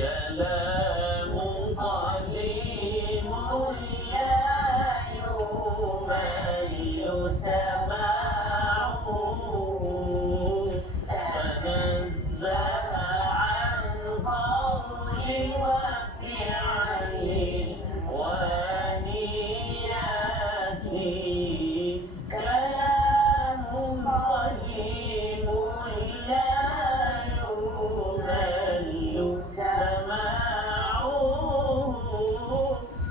كلام قديم لا يمل سماعه تنزه عن قول وفعل ونيات كلام قديم لا يمل سماعه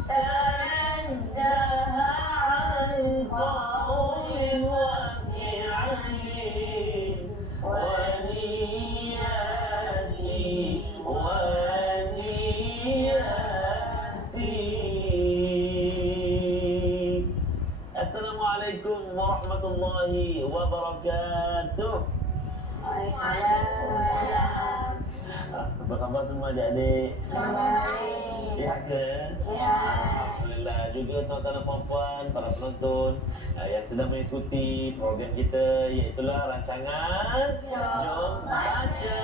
تنزه عن قول وفعل ونيات Assalamualaikum warahmatullahi wabarakatuh. Waalaikumsalam. Apa khabar semua adik-adik? Sihat ke? Alhamdulillah. Juga tuan-tuan dan puan-puan, para penonton yang sedang mengikuti program kita, iaitulah rancangan Jom Baca.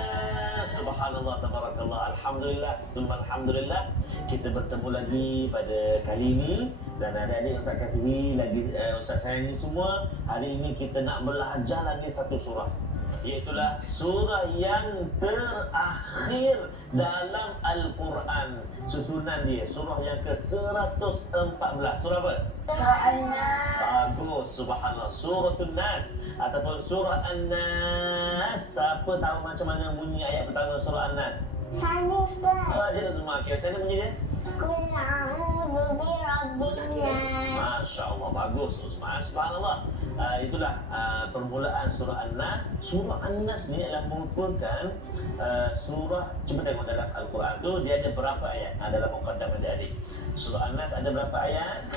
Subhanallah, tabarakallah, alhamdulillah, summa alhamdulillah. Kita bertemu lagi pada kali ini. Dan adik-adik Ustaz kasihi lagi, Ustaz sayangi semua. Hari ini kita nak belajar lagi satu surah, iaitulah surah yang terakhir dalam Al-Quran. Susunan dia, surah yang ke-114. Surah apa? Surah An-Nas. Bagus, subhanallah. Suratul Nas ataupun surah An-Nas. Siapa tahu macam mana bunyi ayat pertama surah An-Nas? Saya Ustaz. Dia semua. Okay, macam mana bunyi dia? Qul a'udzu birabbin nas. Masya Allah, bagus Usman. Subhanallah. Itulah permulaan surah An-Nas. Surah An-Nas ni adalah merupakan surah, cuba tengok dalam Al-Quran tu dia ada berapa ayat? Dalam muqaddam adik-adik. Surah An-Nas ada berapa ayat?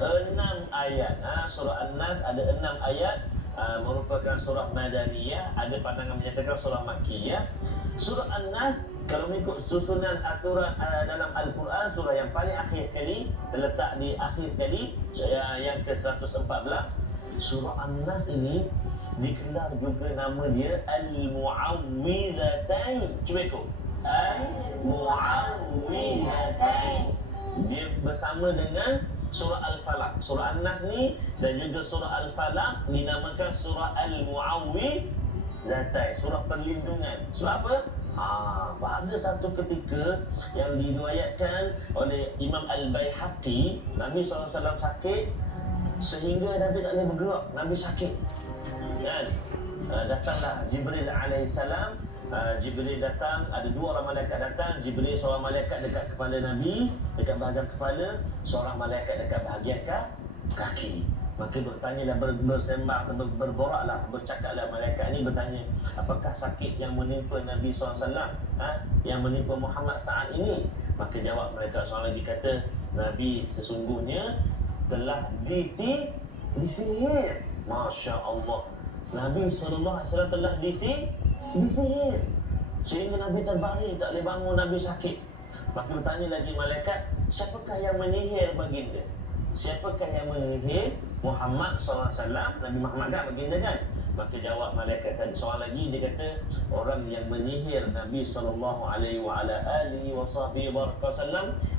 6 ayat. Surah An-Nas ada 6 ayat. Merupakan surah Madaniyah. Ada pandangan menyatakan surah Makkiyah. Surah An-Nas kalau mengikut susunan aturan dalam Al-Quran, surah yang paling akhir sekali, terletak di akhir sekali, yang ke-114. Surah An-Nas ini digelar juga nama dia Al-Mu'awwidhatain. Cuba ikut. Al-Mu'awwidhatain. Dia bersama dengan surah Al-Falaq. Surah An-Nas ni dan juga surah Al-Falaq dinamakan surah Al-Mu'awwidhatain, surah perlindungan. Surah apa? Pada satu ketika yang diriwayatkan oleh Imam Al-Baihaqi, Nabi SAW sakit sehingga Nabi tak boleh bergerak. Nabi sakit, kan? Datanglah Jibril alaihissalam. Jibril datang, ada 2 orang malaikat datang. Jibril seorang malaikat dekat kepala Nabi, dekat bahagian kepala, seorang malaikat dekat bahagian kaki. Maka bertanyalah, bersembah, berboraklah, bercakaplah malaikat ni bertanya, apakah sakit yang menimpa Nabi SAW, yang menimpa Muhammad saat ini? Maka jawab malaikat seorang lagi, kata, Nabi sesungguhnya telah disihir. Masya Allah. Nabi SAW telah disihir sehingga Nabi terbaring, tak boleh bangun, Nabi sakit. Maka bertanya lagi malaikat, siapakah yang menyihir baginda? Siapakah yang menyihir Muhammad SAW? Nabi Muhammad kan baginda kan? Maka jawab malaikat tadi seorang lagi, dia kata orang yang menyihir Nabi SAW,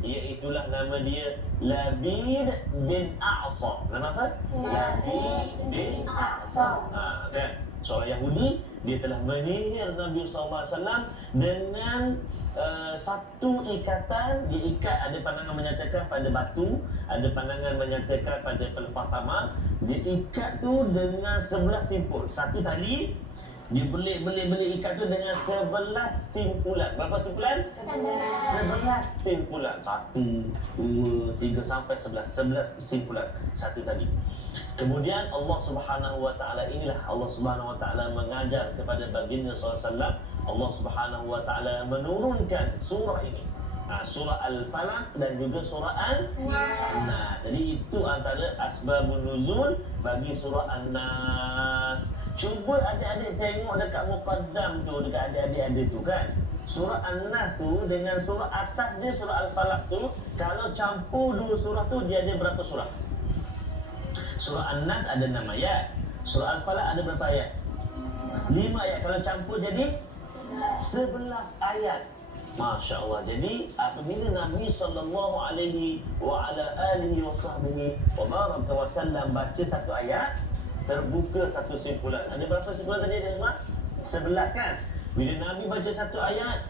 iaitulah nama dia Labid bin A'sa. Nama apa? Labid bin A'sa. Kan? Seorang Yahudi, dia telah menyihir Nabi SAW dengan satu ikatan. Diikat, ada pandangan menyatakan pada batu, ada pandangan menyatakan pada pelepah tamar. Diikat tu dengan 11 simpul. Satu tali dibelit ikat tu dengan 11 simpulan. Berapa simpulan? 11 simpulan. 1, 2, 3 sampai 11 simpulan satu tali. Kemudian Allah Subhanahu wa taala, inilah Allah Subhanahu wa taala mengajar kepada baginda SAW. Allah Subhanahu wa taala menurunkan surah ini, surah Al-Falaq dan juga surah An-Nas. Jadi itu antara asbabun nuzul bagi surah An-Nas. Cuba adik-adik tengok dekat muqaddam tu, dekat adik-adik ada tu kan. Surah An-Nas tu dengan surah atas dia, surah Al-Falaq tu, kalau campur dua surah tu, dia ada berapa surah? Surah An-Nas ada 6 ayat. Surah Al-Falaq ada berapa ayat? 5 ayat. Kalau campur jadi 11 ayat. Masya Allah. Jadi apabila Nabi SAW baca satu ayat, terbuka satu simpulan. Ada berapa simpulan tadi ada semua? 11 kan? Bila Nabi baca satu ayat,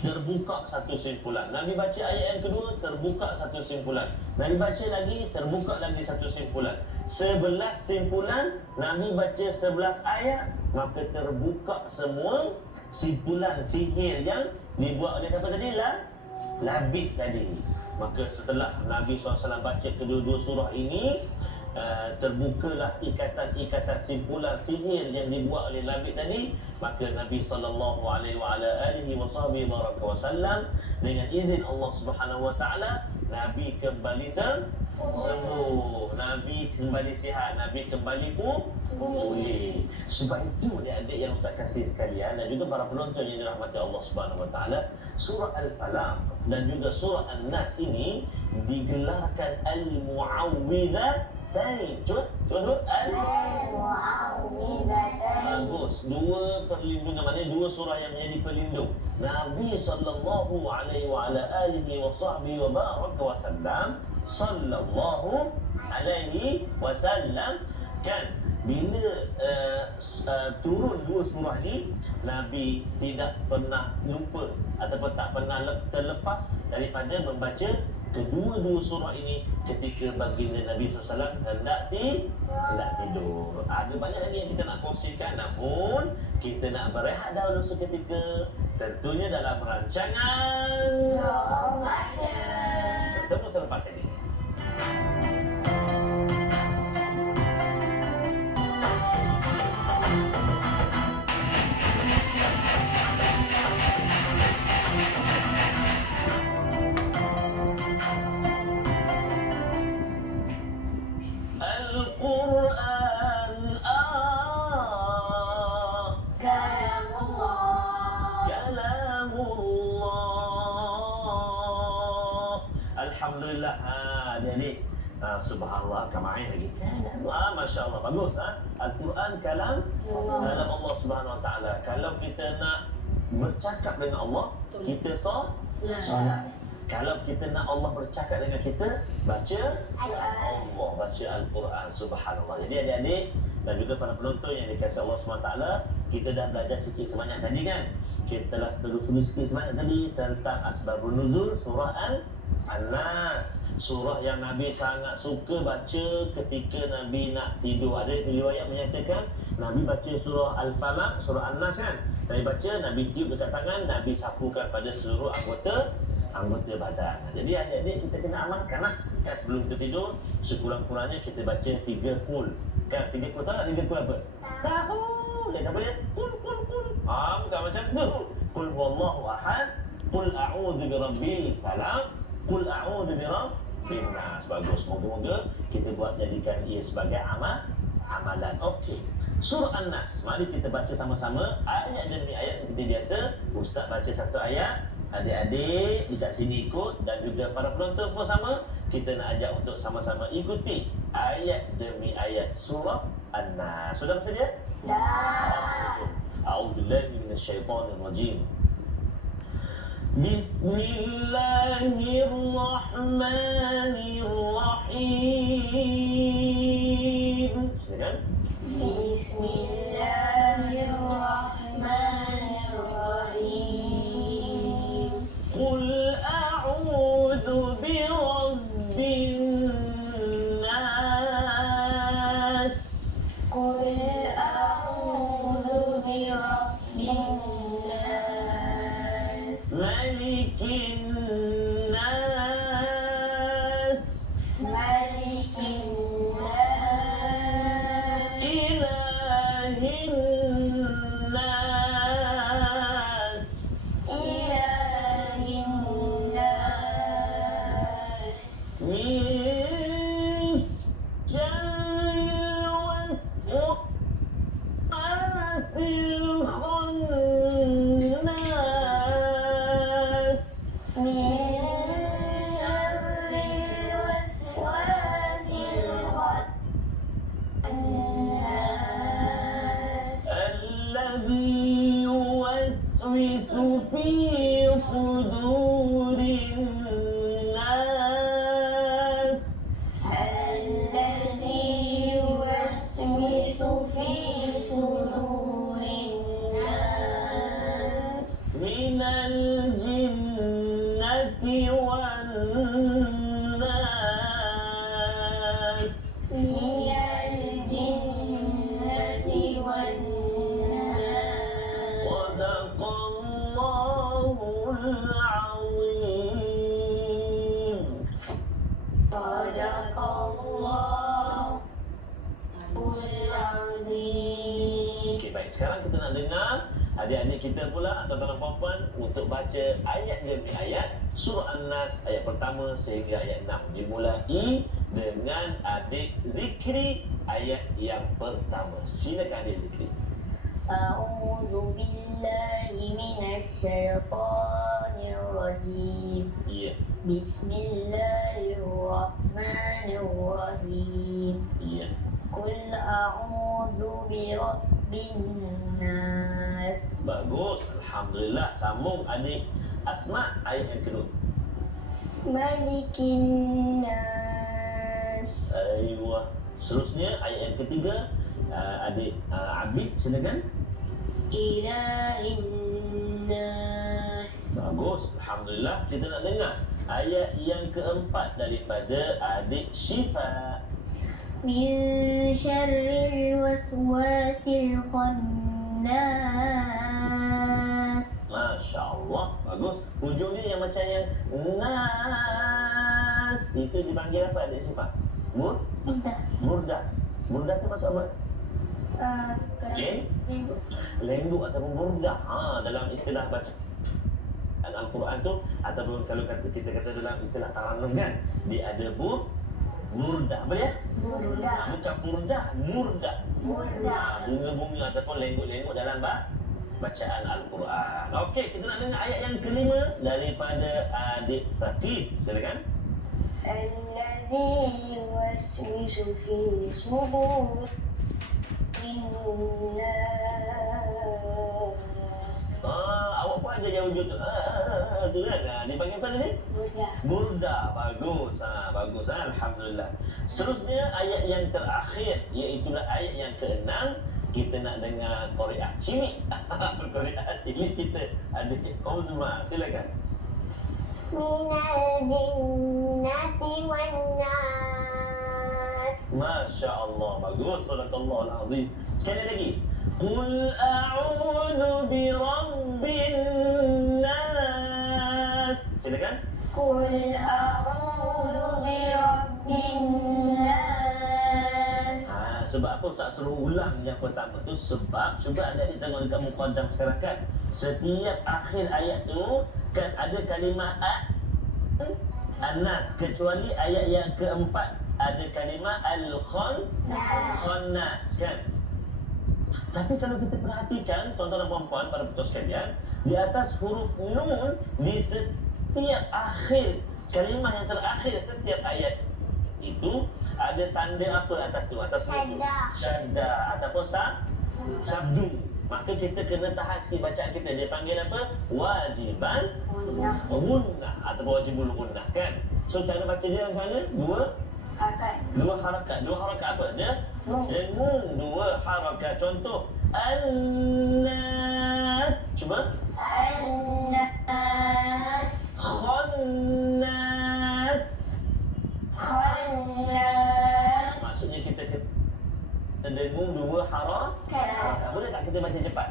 terbuka satu simpulan. Nabi baca ayat yang kedua, terbuka satu simpulan. Nabi baca lagi, terbuka lagi satu simpulan. 11 simpulan, Nabi baca 11 ayat, maka terbuka semua simpulan sihir yang dibuat oleh siapa tadi? Labid tadi. Maka setelah Nabi SAW baca kedua-dua surah ini, terbukalah ikatan-ikatan simpulan sihir yang dibuat oleh Labid tadi. Maka Nabi SAW dengan izin Allah Subhanahu Wa Taala, Nabi kembali sembuh, Nabi kembali sihat, Nabi kembali pulih. Sebab itu adik-adik yang Ustaz kasih sekalian dan juga para penonton yang dirahmati Allah Subhanahu Wa Taala, surah Al-Falaq dan juga surah An-Nas ini digelarkan Al-Mu'awwidhatain. Cuba sebut Al-Mu'awwidhatain. Bagus. Dua perlindungan, maknanya dua surah yang menjadi pelindung. Nabi sallallahu alaihi wasallam kan bila turun dua surah ni, Nabi tidak pernah lupa ataupun tak pernah terlepas daripada membaca kedua-dua surah ini ketika baginda Nabi SAW hendak tidur. Ada banyak lagi yang kita nak kongsikan, namun kita nak berehat dahulu seketika, tentunya dalam rancangan Jom baca. Bertemu selepas ini. Al-Quran Kalamullah. Alhamdulillah. Jadi subhanallah, kamain lagi. Masya Allah, bagus. Al-Quran kalam Allah Subhanahu Wa Taala. Kalau kita nak bercakap dengan Allah, kita solat. Kalau kita nak Allah bercakap dengan kita, baca Allah, baca Al-Quran. Subhanallah. Jadi adik-adik dan juga para penonton yang dikasihi Allah SWT, kita dah belajar sikit sebanyak tadi kan. Kita telah telusuri sikit sebanyak tadi tentang Asbabun Nuzul surah An-Nas, surah yang Nabi sangat suka baca ketika Nabi nak tidur. Ada riwayat menyatakan Nabi baca surah Al-Falaq, surah An-Nas kan. Nabi baca, Nabi tiup dekat tangan, Nabi sapukan pada seluruh anggota badan. Jadi adik-adik kita kena amalkan lah. Kan sebelum kita tidur, sekurang-kurangnya kita baca 3 qul. Kan 3 qul, tahu tak 3 qul apa? Tahu. Dia apa dia? Qul. Bukan macam tu. Qul huwallahu ahad, qul a'udzu birabbil falaq, qul a'udzu birabbin nas. Bagus. Moga-moga kita buat jadikan ia sebagai amalan. Okey. Surah An-Nas. Mari kita baca sama-sama ayat demi ayat seperti biasa. Ustaz baca satu ayat, adik-adik dekat sini ikut, dan juga para penonton pun sama. Kita nak ajak untuk sama-sama ikuti ayat demi ayat surah An-Nas. Sudah bersedia? Dah. A'udzubillahi minasyaitonirrajim. Bismillahirrahmanirrahim. Silakan. Bismillahirrahmanirrahim. Qul a'udzu birabbin nas. Qul a'udzu birabbin nas. Malikin nas. Malikin nas. Ilahin nas. Ilahin nas. Min syarril waswas في صدور الناس الذي يوسوس في صدور الناس من الجنة والناس من الجنة والناس صدق الله العظيم. صدق الله العظيم. Okey, baik. Sekarang kita nak dengar adik-adik kita pula, tuan-tuan dan puan-puan, untuk baca ayat demi ayat surah An-Nas ayat pertama sehingga ayat 6. Dimulai dengan adik Zikri ayat yang pertama. Silakan adik Zikri. أعوذ بالله من الشيطان الرجيم Ya. بسم الله الرحمن الرحيم Ya. قل أعوذ برب الناس Bagus. Alhamdulillah. Sambung adik Asma ayat yang kedua. ملك الناس Aywa. Seterusnya ayat yang ketiga, adik Abid silakan. إله الناس Bagus. Alhamdulillah. Kita nak dengar ayat yang keempat daripada adik Syifa. من شر الوسواس الخناس Masya Allah. Bagus. Hujungnya yang macam yang nas. Itu dipanggil apa adik Syifa? Entah Murda. Murda tu maksud apa? Okey. Lendu ataupun murda. Dalam istilah baca Al-Quran tu, ataupun kalau kita kata dalam istilah tarannum kan, dia ada murda. Apa dia? Murda Bukan murda, murda. Murda Bunga-bunga ataupun lengut-lengut dalam bacaan Al-Quran. Okey, kita nak dengar ayat yang kelima daripada adik Thaqif. Silakan. الذي يوسوس في صدور الناس Awak pun ada yang wujud tu. Tu kan. Dipanggil apa tadi? Murda Burda. Bagus. Bagus. Alhamdulillah. Seterusnya ayat yang terakhir, iaitulah ayat yang ke-6. Kita nak dengar Qari'ah Cimik. Qari'ah Cimik kita ada Uzma. Silakan. من الجنة والناس Masya Allah. Bagus. Sadaqallahul azim. Sekali lagi. Qul a'udhu bi rabbin nas. Silakan. قل أعوذ برب الناس Sebab apa Ustaz suruh ulang yang pertama tu? Sebab cuba anda tengok dekat muqaddam sekarang kan, setiap akhir ayat tu kan ada kalimah An-Nas, kecuali ayat yang keempat ada kalimah Al-Khannas kan. Tapi kalau kita perhatikan tuan-tuan dan puan-puan, para penonton sekalian, di atas huruf nun di setiap akhir kalimah yang terakhir setiap ayat itu ada tanda apa atas tu? Atas huruf syadda ataupun sabdu. Maka kita kena tahan sikit bacaan kita. Dia panggil apa? Wajiban gunnah ataupun wajibul gunnah kan. So cara baca dia macam mana? Dua harakat. Dua harakat apa? Dia nun. Dua harakat. Contoh An-Nas. Cuba. الناس Khannas. خناس Maksudnya kita dengung dua harakat. Boleh tak kita baca cepat?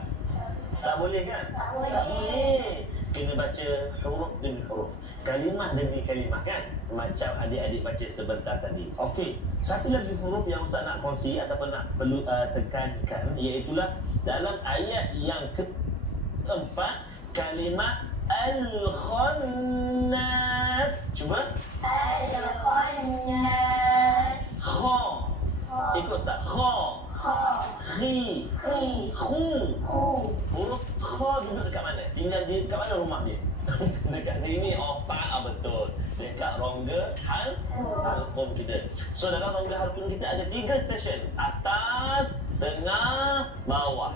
Tak boleh kan? Tak boleh. Tak boleh. Kena baca huruf demi huruf, kalimah demi kalimah kan? Macam adik-adik baca sebentar tadi. Okey, satu lagi huruf yang Ustaz nak kongsi ataupun nak perlu tekankan, iaitulah dalam ayat yang keempat kalimah Al-Khannas. Cuba. الخناس Kha. Ikut Ustaz. Kha. Khi. Khu. Huruf kha duduk dekat mana? Tinggal di dekat mana rumah dia? Dekat sini. Oh, tak betul. Dekat rongga halqum kita. So dalam rongga halqum kita ada 3 stesen. Atas, tengah, bawah.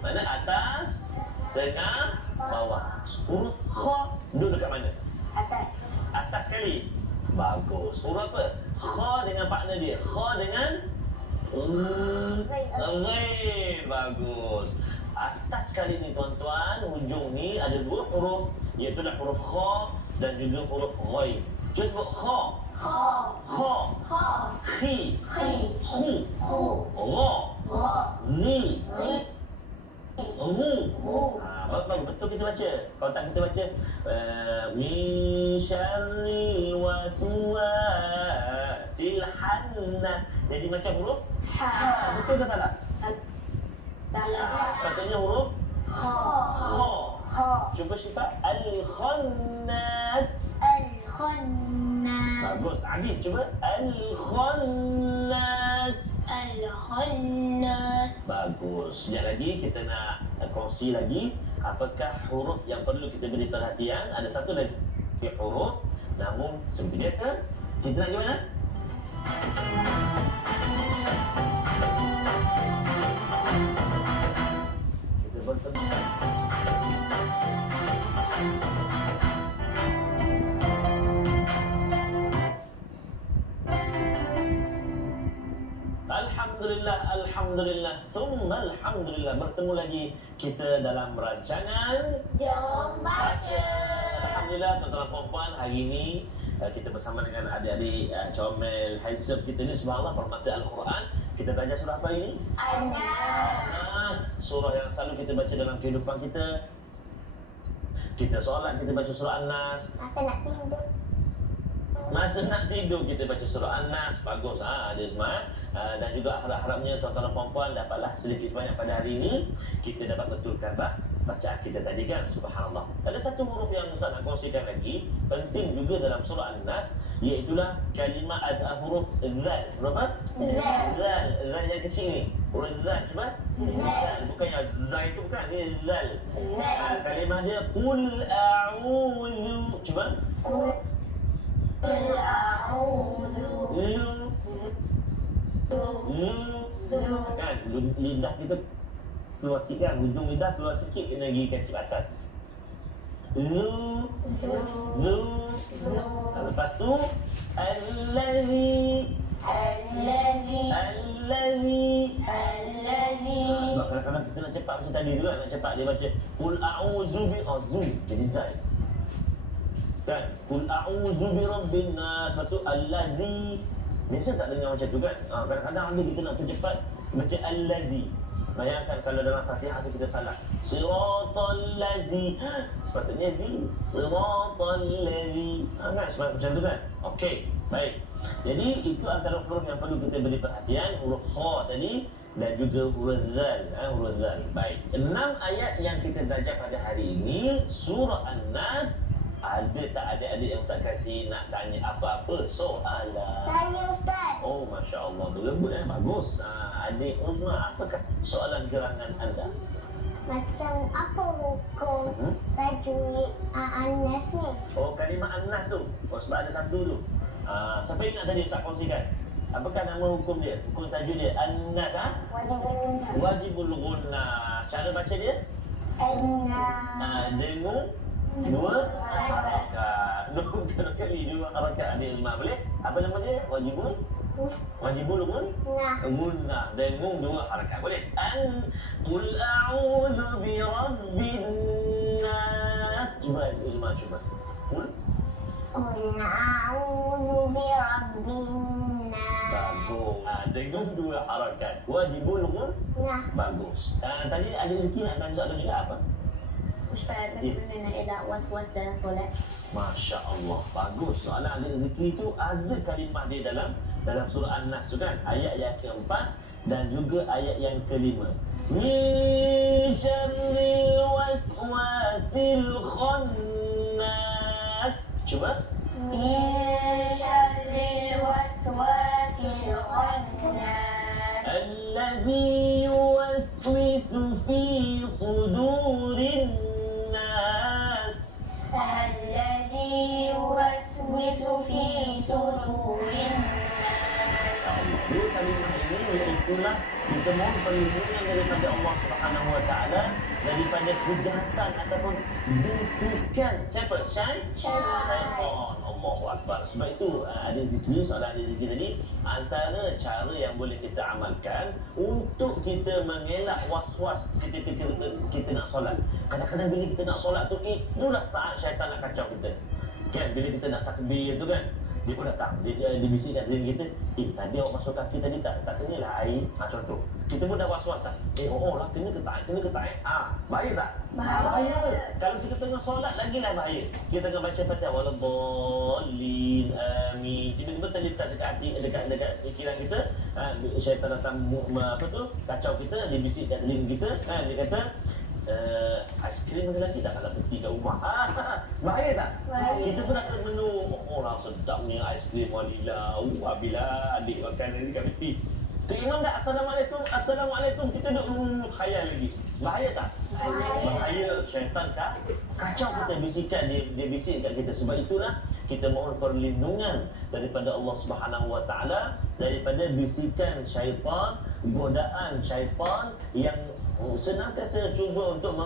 Mana atas, tengah, bawah. Huruf kha duduk dekat mana? Atas. Atas sekali. Bagus. Huruf apa? Kha dengan partner dia. Kha dengan ghain. Bagus. Atas sekali ni tuan-tuan, hujung ni ada dua huruf, iaitu huruf kha dan juga huruf ghain. Cuba sebut kha. Kha. Kha. Kha. Khi. Khi. Hu. Hu. Ra. Ra. Ni. Ri. Hu. Hu. Bagus, betul kita baca. Kalau tak kita baca min syarril waswasil khannas. Jadi macam huruf Ha. betul ke salah? Salah. Sepatutnya huruf Kha. kha. Kha. Cuba Syifa. Al-khannas. Al-khannas. Bagus. Adil cuba. Al-khannas. Al-khannas. Bagus. Sekejap lagi kita nak kongsi lagi apakah huruf yang perlu kita beri perhatian. Ada satu lagi huruf, namun seperti biasa kita nak pergi mana? Kita bertemu. Alhamdulillah, Alhamdulillah, thumma Alhamdulillah. Bertemu lagi kita dalam rancangan Jom baca. Alhamdulillah, tuan-tuan dan puan-puan, hari ini kita bersama dengan adik-adik comel Haizab kita ni, subhanallah, permata Al-Quran. Kita belajar surah apa ini? An-Nas. Surah yang selalu kita baca dalam kehidupan kita. Kita solat, kita baca surah An-Nas. Masa nak tidur. Masa nak tidur kita baca surah An-Nas. Bagus ada semua. Dan juga harap-harapnya tuan-tuan dan puan-puan dapatlah sedikit sebanyak pada hari ini kita dapat betulkan bacaan kita tadi kan. Subhanallah. Ada satu huruf yang Ustaz nak kongsikan lagi, penting juga dalam surah An-Nas, iaitulah kalimah ada huruf zal. Berapa? Zal. Zal yang kecil ni. Huruf zal cuba. Zal. Bukan yang za itu bukan, ni zal. Zal. Kalimah dia qul a'udzu. Cuba. Qul a'udzu. Kan lidah kita keluar sikit kan, hujung lidah keluar sikit kena pergi kecil atas. Lepas tu allazi. Sebab kadang-kadang kita nak cepat macam tadi tu kan, nak cepat dia baca qul a'udzu bi azzu jadi zai. Kan? Qul a'udzu bi rabbin nas. Lepas tu allazi. Biasa tak dengar macam tu kan? Kadang-kadang ada kita nak cepat baca allazi. Bayangkan kalau dalam Fatihah tu kita salah. Siratal lazi. Sepatutnya di siratal lazi. Kan sebab macam tu kan? Okey, baik. Jadi itu antara huruf yang perlu kita beri perhatian, huruf kha tadi dan juga huruf zal, huruf zal. Baik. 6 ayat yang kita belajar pada hari ini surah An-Nas. Ada tak adik-adik yang Ustaz kasih nak tanya apa-apa soalan? Saya Ustaz. Oh, Masya Allah, berebut bagus. Adik Uzma, apakah soalan gerangan anda? Macam apa hukum tajwid An-Nas ni? Oh, kalimah An-Nas tu. Oh, sebab ada satu dulu. Siapa ingat tadi Ustaz kongsikan? Apakah nama hukum dia? Hukum tajwid dia? An-Nas, Wajib guna. Wajibul gunnah. Cara baca dia? An-Nas. Dengung dua harakat. Dua kali dua harakat adik Uzma. Boleh? Apa nama dia? Wajibul gunnah. Dengung dua harakat. Boleh? Qul a'udzu bi rabbin nas. Cuba Uzma, cuba. Qul a'udzu bi rabbin nas. bagus. Dengung dua harakat. Wajibul gunnah. Bagus. Tadi ada rezeki nak tanya soalan juga apa? Ustaz, bagaimana nak elak was-was dalam solat? Masya Allah, bagus. Soalan ada rezeki itu ada kalimah dia dalam surah An-Nas tu kan, ayat yang keempat dan juga ayat yang kelima. Min syarril waswasil khannas. Cuba. Min syarril waswasil khannas. Alladhi yuwaswisu fi sudurin nas. Alladzi yuwaswisu fi sudurin nas. Dua kalimah ini iaitulah kita mohon perlindungan daripada Allah Subhanahu Wa Taala daripada kejahatan ataupun bisikan siapa? Syaitan. Allahu Akbar. Sebab itu ada zikir, soalan ada zikir tadi, antara cara yang boleh kita amalkan untuk kita mengelak was-was ketika kita nak solat. Kadang-kadang bila kita nak solat tu, itulah saat syaitan nak kacau kita. Kan bila kita nak takbir tu kan, dia pun datang, dia bisik kat telinga kita, tadi awak masuk kaki tadi tak kenalah air, contoh. Kita pun dah was-was lah, lah kena ke tak, bahaya tak? Bahaya. Kalau kita tengah solat lagilah bahaya. Kita tengah baca Fatihah, waladdallin, amin, tiba-tiba terlintas dekat hati, dekat fikiran kita, syaitan datang kacau kita, dia bisik kat telinga kita, dia kata, aiskrim ada lagi tak kalau berhenti kat rumah? Bahaya tak? Bahaya. Kita pun nak kena menu, lah sedapnya aiskrim Walila, habislah adik makan lagi kat berhenti. Tu Imam dah Assalamualaikum, Assalamualaikum, kita duduk khayal lagi. Bahaya tak? Bahaya. Syaitan kacau kita, bisikan, dia bisik kat kita. Sebab itulah kita mohon perlindungan daripada Allah Subhanahu Wa Taala daripada bisikan syaitan, godaan syaitan yang senantiasa cuba untuk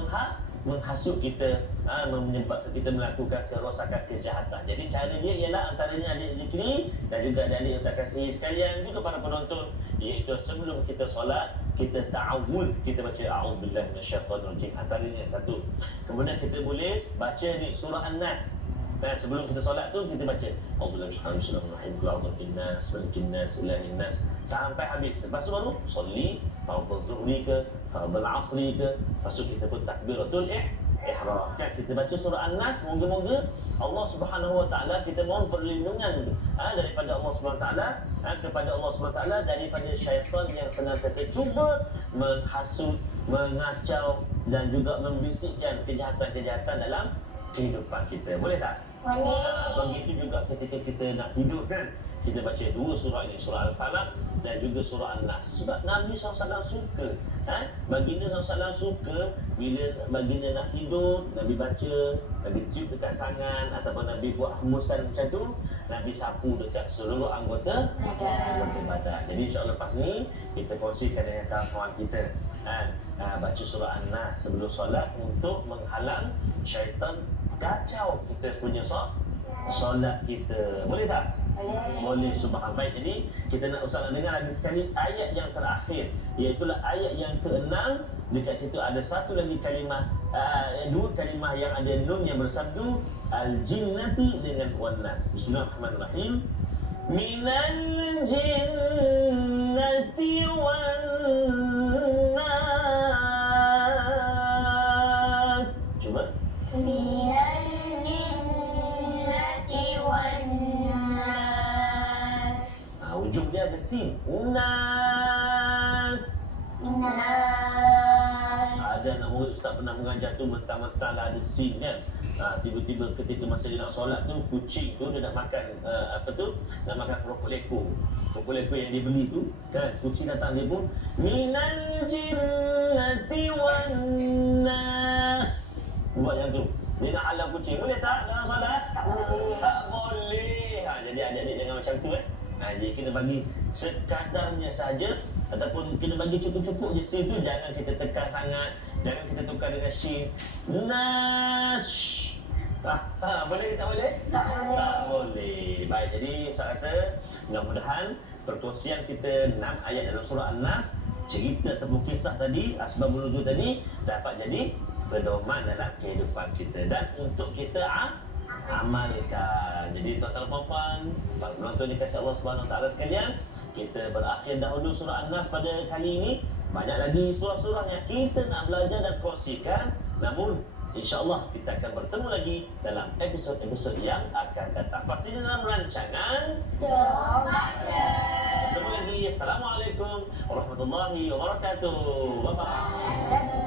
menghasut kita, menyebabkan kita melakukan kerosakan kejahatan. Jadi cara dia ialah antaranya adik zikri dan juga adik Ustaz Kasih sekalian, juga para penonton, iaitu sebelum kita solat kita ta'awudz, kita baca a'udzubillahi minasyaitonirrajim, antaranya satu. Kemudian kita boleh baca ni surah An-Nas. Dan sebelum kita solat tu kita baca Bismillahirrahmanirrahim sampai habis. Lepas tu baru solli fardhu zuhri ke fardhu asri ke, lepas tu kita pun takbiratul ihram. Kan kita baca surah An-Nas, moga-moga Allah Subhanahu Wa Taala, kita mohon perlindungan daripada Allah Subhanahu Wa Taala, kepada Allah Subhanahu Wa Taala daripada syaitan yang senantiasa cuba menghasut, mengacau dan juga membisikkan kejahatan-kejahatan dalam kehidupan kita. Boleh tak? Boleh. Begitu juga ketika kita nak tidur kan, kita baca dua surah ini, surah Al-Falaq dan juga surah An-Nas. Sebab Nabi SAW suka, baginda SAW suka bila baginda nak tidur, Nabi baca, Nabi cium dekat tangan ataupun Nabi buat hembusan macam tu, Nabi sapu dekat seluruh anggota badan. Jadi insyaAllah lepas ni kita kongsikan dengan kawan-kawan kita, baca surah An-Nas sebelum solat untuk menghalang syaitan kacau kita punya solat kita. Boleh tak? Boleh. Subhanallah. Baik, jadi kita nak dengar lagi sekali ayat yang terakhir, iaitulah ayat yang ke-6. Dekat situ ada satu lagi kalimah, dua kalimah yang ada nun yang bersabdu al-jinnati dengan wan-nas. Bismillahirrahmanirrahim. Minal jinnati wan-nas. Cuba. Minal jinnati wan-nas. Ujung dia ada sin. Nas. Ada anak murid Ustaz pernah mengajar tu, mentang-mentang lah ada sin kan. Tiba-tiba ketika masa dia nak solat tu, kucing tu dia nak makan nak makan keropok leko. Keropok leko yang dia beli tu kan, kucing datang, dia pun minal jinnati wan nas. Buat yang tu. Dia nak halau kucing. Boleh tak dalam solat? Tak boleh. Tak boleh. Jadi adik-adik jangan macam tu jadi kita bagi sekadarnya saja, ataupun kita bagi cukup-cukup je sin tu, jangan kita tekan sangat, jangan kita tukar dengan shin. Nash. Boleh ke tak boleh? Tak boleh. Tak boleh. Baik, jadi saya rasa mudah-mudahan perkongsian kita 6 ayat dalam surah An-Nas, cerita ataupun kisah tadi, asbabun nuzul tadi dapat jadi pedoman dalam kehidupan kita dan untuk kita amalkan. Jadi tuan-tuan dan puan-puan, para penonton dikasihi Allah Subhanahu Wa Taala sekalian, kita berakhir dahulu surah An-Nas pada kali ini. Banyak lagi surah-surah yang kita nak belajar dan kongsikan, namun insya-Allah kita akan bertemu lagi dalam episod-episod yang akan datang. Pastinya dalam rancangan Jom baca. bertemu lagi. Assalamualaikum warahmatullahi wabarakatuh. Bye bye.